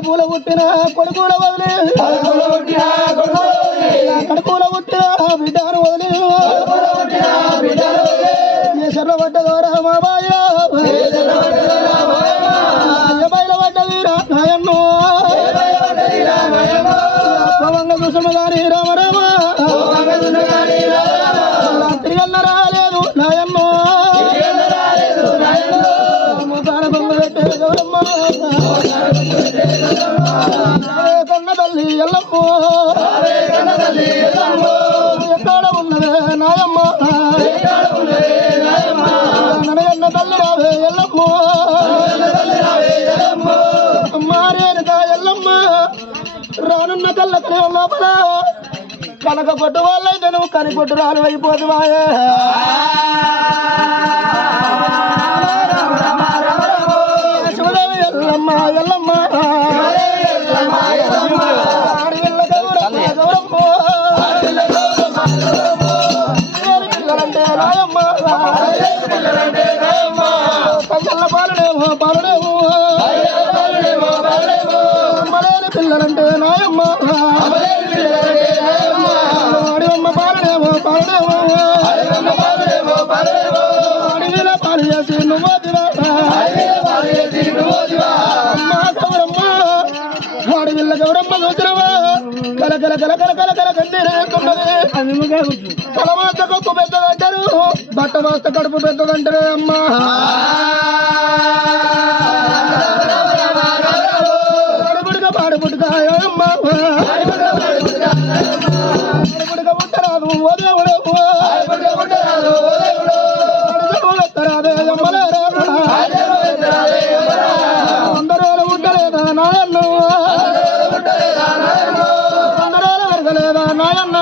కడుపుల పుట్టిన కొడుకుల వదిలి. కడుపుల పుట్టిన బిడ్డను వదిలి. ఏ శర్ర పడ్డదో రామాబాయ బయల పడ్డది నాయన్ను. పవంగ చూసిన గాని రామ రామ తిరిగన్న రాలేదు నాయన్ను. ముఖాన బొమ్మ పెట్టే గౌరమ్మ. కన్న తల్లి ఎల్లమ్మ. ఎక్కడ ఉన్నవే నాయమ్మ? నడగన్న తల్లి రావే ఎల్లమ్మ. మారేనుక ఎల్లమ్మ. రానున్న లోపల కనక కొట్టు వాళ్ళైతే నువ్వు కని కొట్టు రాను అయిపోతువాయే ఎల్లమ్మ ఎల్లమ్మ. కయ్యల్ల పాలనేమో పాలనేమో మలేని పిల్లలంటే నాయమ్మ. ఆడియమ్మ పాలనేమో పాలనేమో అడవిలో పాలు చేసి నువ్వు వాడి విల్ల గౌరమ్మ చూసినవా కల కల కల కల కల కల కన్నీరేస్తున్నది కొక్కు పెద్దదంటారు బట్ట మాస్త కడుపు పెద్దదంటారు అమ్మా. నాయన్న. అందరూ పెరగలేదా నాయన్న?